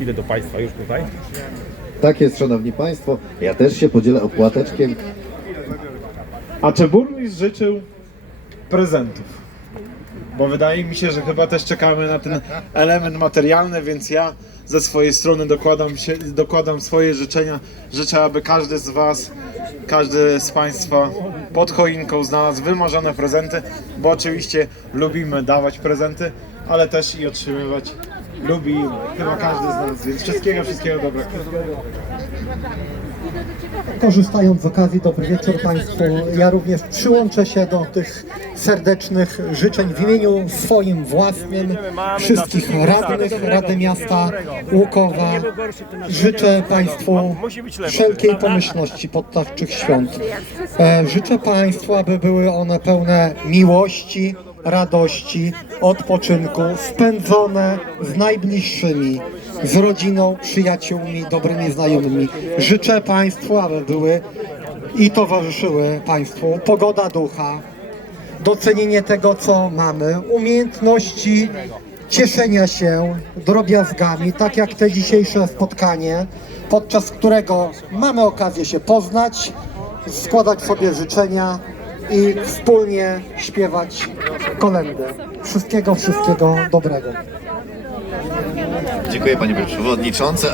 Idę do Państwa już tutaj. Tak jest, szanowni państwo. Ja też się podzielę opłateczkiem. A czy burmistrz życzył prezentów? Bo wydaje mi się, że chyba też czekamy na ten element materialny, więc ja ze swojej strony dokładam, się, dokładam swoje życzenia. Życzę, aby każdy z Was, każdy z Państwa pod choinką znalazł wymarzone prezenty, bo oczywiście lubimy dawać prezenty, ale też i otrzymywać lubi chyba każdy z nas, więc wszystkiego, wszystkiego dobrego. Korzystając z okazji, dobry wieczór Państwu. Ja również przyłączę się do tych serdecznych życzeń w imieniu swoim własnym, wszystkich radnych Rady Miasta Łukowa. Życzę Państwu wszelkiej pomyślności podczas świąt. E, Życzę Państwu, aby były one pełne miłości, radości, odpoczynku, spędzone z najbliższymi, z rodziną, przyjaciółmi, dobrymi znajomymi. Życzę Państwu, aby były i towarzyszyły Państwu pogoda ducha, docenienie tego, co mamy, umiejętności cieszenia się drobiazgami, tak jak te dzisiejsze spotkanie, podczas którego mamy okazję się poznać, składać sobie życzenia i wspólnie śpiewać kolendę. Wszystkiego, wszystkiego dobrego. Dziękuję panie przewodniczący.